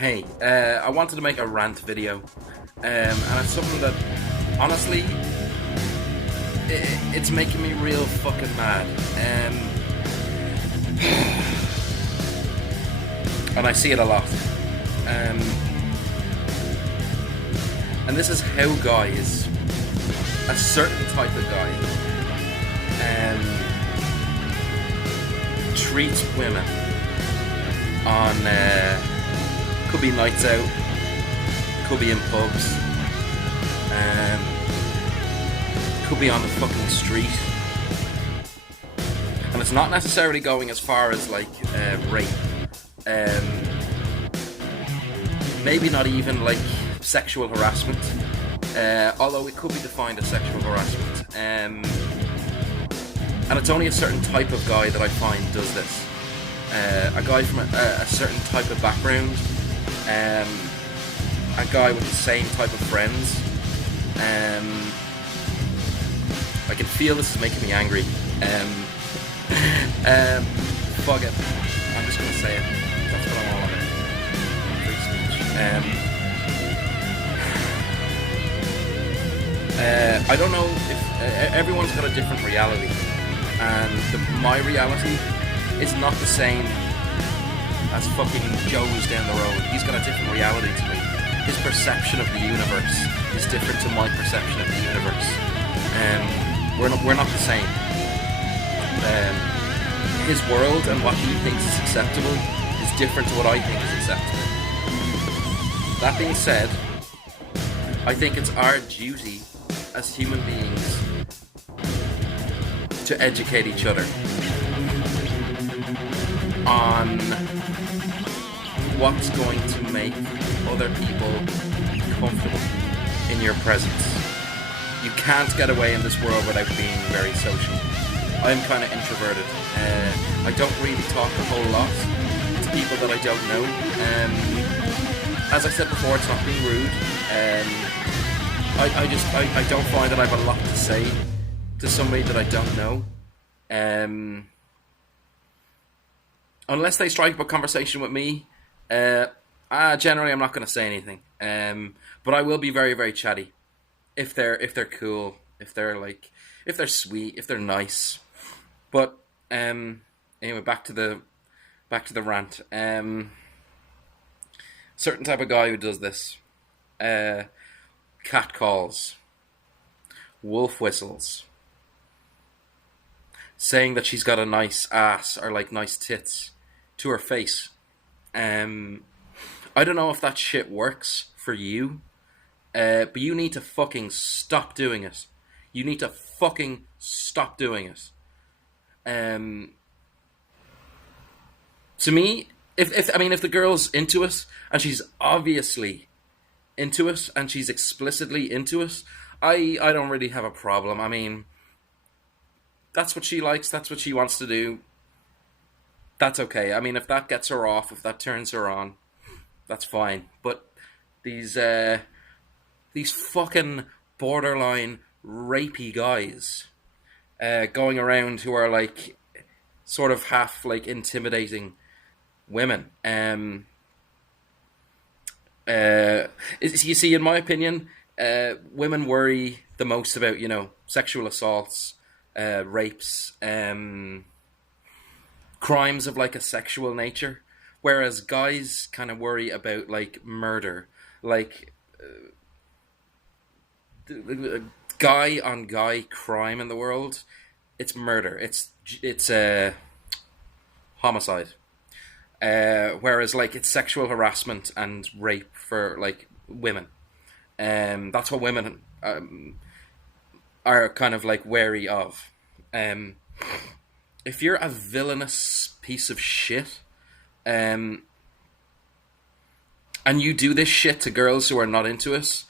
Hey, I wanted to make a rant video, and it's something that, honestly, it's making me real fucking mad. And I see it a lot. And this is how guys, a certain type of guy, treats women on, could be nights out, could be in pubs, could be on the fucking street. And it's not necessarily going as far as like rape. Maybe not even like sexual harassment, although it could be defined as sexual harassment. And it's only a certain type of guy that I find does this. A guy from a certain type of background, a guy with the same type of friends. I can feel this is making me angry. Fuck it. I'm just gonna say it. That's what I'm all about. Free speech. I don't know if everyone's got a different reality, and my reality is not the same as fucking Joe's down the road. He's got a different reality to me. His perception of the universe is different to my perception of the universe. We're not the same. His world and what he thinks is acceptable is different to what I think is acceptable. That being said, I think it's our duty as human beings to educate each other on what's going to make other people comfortable in your presence. You can't get away in this world without being very social. I'm kind of introverted. I don't really talk a whole lot to people that I don't know. As I said before, it's not being rude. I don't find that I have a lot to say to somebody that I don't know. Unless they strike up a conversation with me, generally I'm not going to say anything. But I will be very, very chatty if they're cool, if they're sweet, if they're nice. But anyway, back to the rant. Certain type of guy who does this: cat calls, wolf whistles, saying that she's got a nice ass or like nice tits to her face. I don't know if that shit works for you, but you need to fucking stop doing it. You need to fucking stop doing it. To me, if the girl's into it and she's obviously into it and she's explicitly into it, I don't really have a problem. I mean, that's what she likes, that's what she wants to do. That's okay. I mean, if that gets her off, if that turns her on, that's fine. But these fucking borderline rapey guys going around who are like sort of half like intimidating women. You see, in my opinion, women worry the most about, sexual assaults, rapes, crimes of like a sexual nature, whereas guys kind of worry about like murder, like guy on guy crime in the world. It's murder. It's homicide. Whereas like it's sexual harassment and rape for like women. That's what women are kind of like wary of. If you're a villainous piece of shit, and you do this shit to girls who are not into it,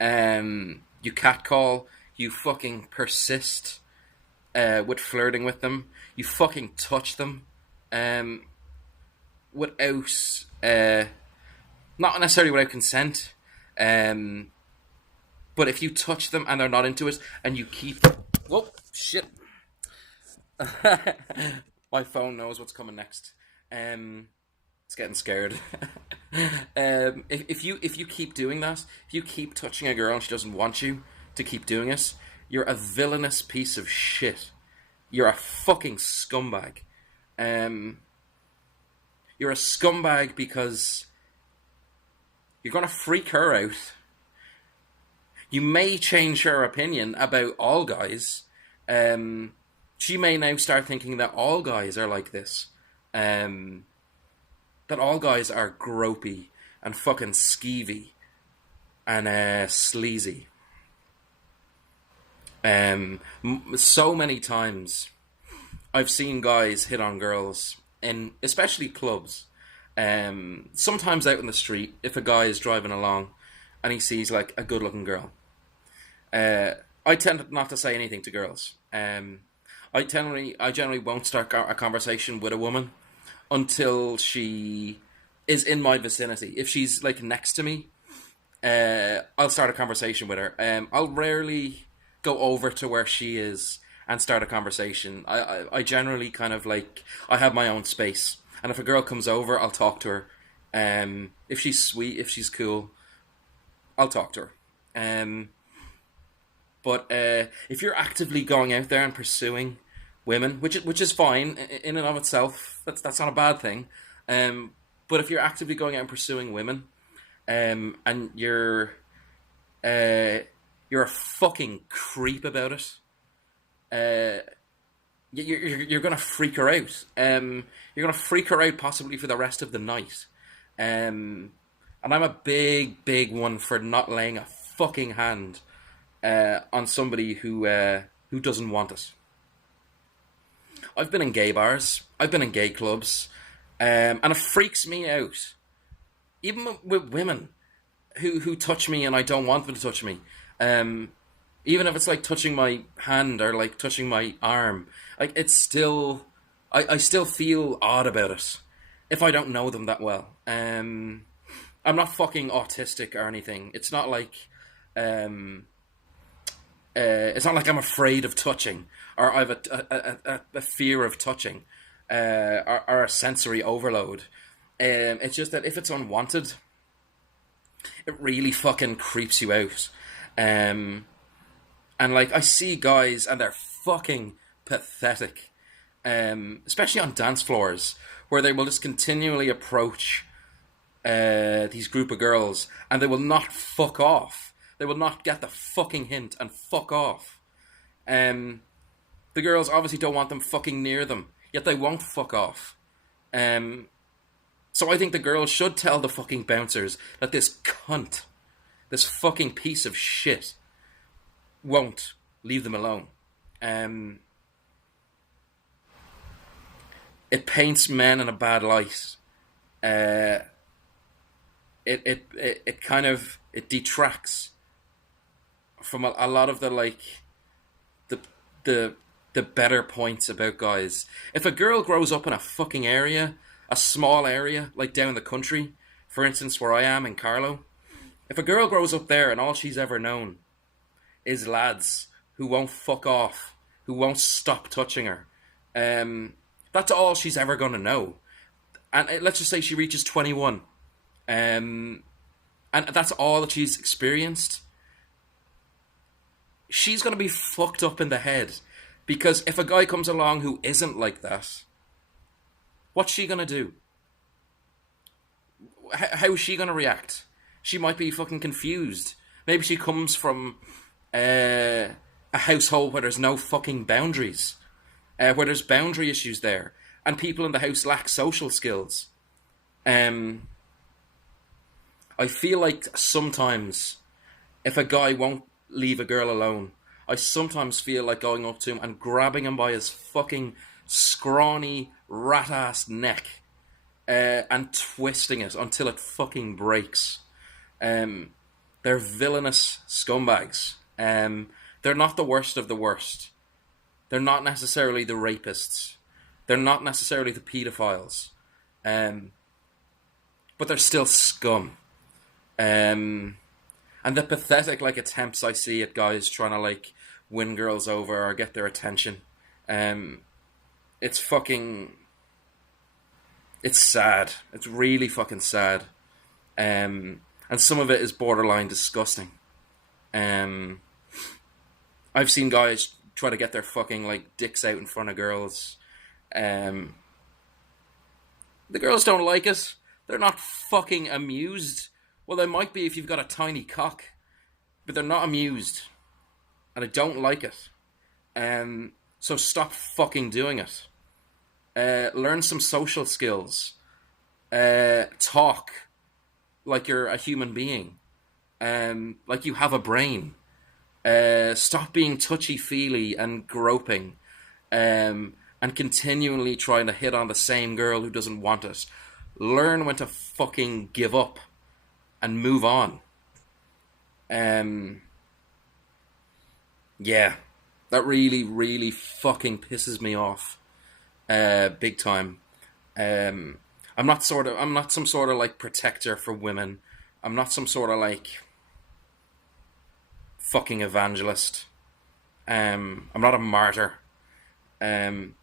you catcall, you fucking persist with flirting with them, you fucking touch them, without, not necessarily without consent, but if you touch them and they're not into it, and you keep, whoa, shit, my phone knows what's coming next, it's getting scared. If you keep doing that, if you keep touching a girl and she doesn't want you to keep doing it, you're a villainous piece of shit. You're a fucking scumbag. Um, you're a scumbag because you're gonna freak her out. You may change her opinion about all guys. Um, she may now start thinking that all guys are like this. Um, that all guys are gropey and fucking skeevy and sleazy. So many times I've seen guys hit on girls in especially clubs. Sometimes out in the street, if a guy is driving along and he sees like a good-looking girl, uh, I tend not to say anything to girls. I generally won't start a conversation with a woman until she is in my vicinity. If she's like next to me, I'll start a conversation with her. I'll rarely go over to where she is and start a conversation. I generally kind of like I have my own space, and if a girl comes over, I'll talk to her. If she's sweet, if she's cool, I'll talk to her. But if you're actively going out there and pursuing women, which is fine in and of itself, that's not a bad thing. But if you're actively going out and pursuing women, and uh, you're a fucking creep about it, you're gonna freak her out. You're gonna freak her out possibly for the rest of the night. And I'm a big one for not laying a fucking hand on somebody who doesn't want it. I've been in gay bars. I've been in gay clubs, and it freaks me out. Even with women who touch me and I don't want them to touch me. Even if it's like touching my hand or like touching my arm, like it's still, I still feel odd about it if I don't know them that well. I'm not fucking autistic or anything. Um, it's not like I'm afraid of touching or I have a fear of touching or a sensory overload. It's just that if it's unwanted, it really fucking creeps you out. And like I see guys and they're fucking pathetic, especially on dance floors where they will just continually approach these group of girls and they will not fuck off. They will not get the fucking hint and fuck off. The girls obviously don't want them fucking near them, yet they won't fuck off. So I think the girls should tell the fucking bouncers that this cunt, this fucking piece of shit, won't leave them alone. It paints men in a bad light. It kind of it detracts from a lot of the like the the the better points about guys. If a girl grows up in a fucking area, a small area like down the country, for instance, where I am in Carlow, if a girl grows up there and all she's ever known is lads who won't fuck off, who won't stop touching her, that's all she's ever gonna know. And let's just say she reaches 21, and that's all that she's experienced. She's gonna be fucked up in the head because if a guy comes along who isn't like that, what's she gonna do? How is she gonna react? She might be fucking confused. Maybe she comes from a household where there's no fucking boundaries, where there's boundary issues there, and people in the house lack social skills. I feel like sometimes if a guy won't leave a girl alone, I sometimes feel like going up to him and grabbing him by his fucking scrawny rat-ass neck and twisting it until it fucking breaks. They're villainous scumbags. They're not the worst of the worst. They're not necessarily the rapists. They're not necessarily the pedophiles. But they're still scum. And the pathetic like attempts I see at guys trying to like win girls over or get their attention. It's fucking... It's sad. It's really fucking sad. And some of it is borderline disgusting. Um, I've seen guys try to get their fucking like dicks out in front of girls. Um, the girls don't like it. They're not fucking amused. Well, they might be if you've got a tiny cock, but they're not amused, and I don't like it. So stop fucking doing it. Learn some social skills. Talk like you're a human being. Like you have a brain. Stop being touchy feely and groping, and continually trying to hit on the same girl who doesn't want it. Learn when to fucking give up and move on. Um, yeah, that really, really fucking pisses me off, big time. Um, I'm not some sort of like protector for women. I'm not some sort of like fucking evangelist. I'm not a martyr. Um,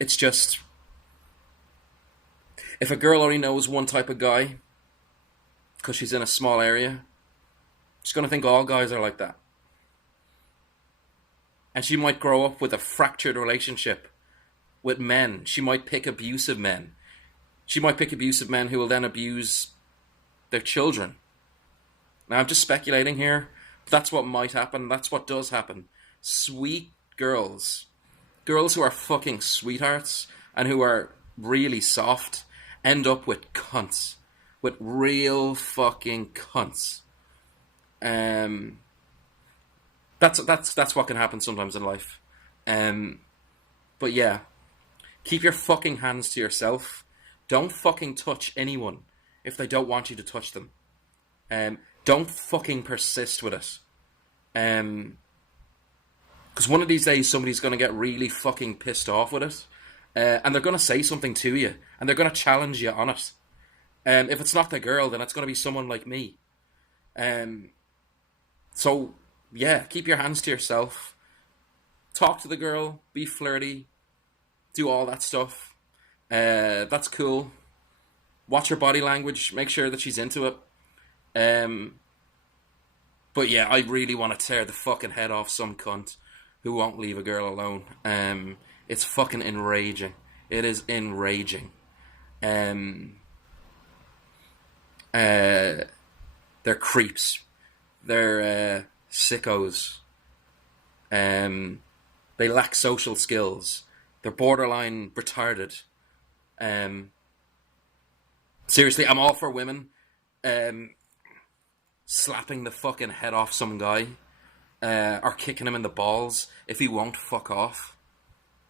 it's just if a girl only knows one type of guy because she's in a small area, she's gonna think all guys are like that, and she might grow up with a fractured relationship with men. She might pick abusive men. She might pick abusive men who will then abuse their children. Now I'm just speculating here, but that's what might happen. That's what does happen. Sweet girls, girls who are fucking sweethearts and who are really soft, end up with cunts, with real fucking cunts. Um, that's what can happen sometimes in life. Um, but yeah, keep your fucking hands to yourself. Don't fucking touch anyone if they don't want you to touch them. Don't fucking persist with it. Because one of these days somebody's going to get really fucking pissed off with it. And they're going to say something to you. And they're going to challenge you on it. If it's not the girl, then it's going to be someone like me. So, yeah, keep your hands to yourself. Talk to the girl. Be flirty. Do all that stuff. That's cool. Watch her body language. Make sure that she's into it. But yeah, I really want to tear the fucking head off some cunt who won't leave a girl alone. It's fucking enraging. It is enraging. Um, they're creeps. They're sickos. They lack social skills. They're borderline retarded. Seriously, I'm all for women slapping the fucking head off some guy or kicking him in the balls if he won't fuck off.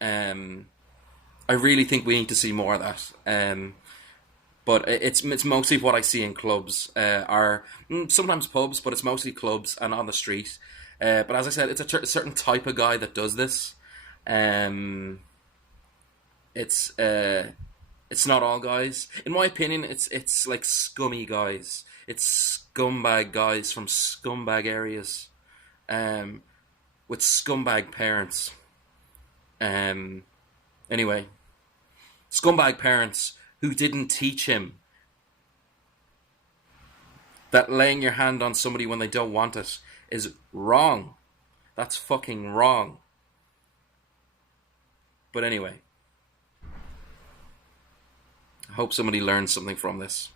I really think we need to see more of that. But it's mostly what I see in clubs, or sometimes pubs, but it's mostly clubs and on the street. But as I said, it's a certain type of guy that does this. It's not all guys. In my opinion, it's like scummy guys. It's scumbag guys from scumbag areas, with scumbag parents. Anyway, scumbag parents who didn't teach him that laying your hand on somebody when they don't want it is wrong. That's fucking wrong. But anyway, I hope somebody learns something from this.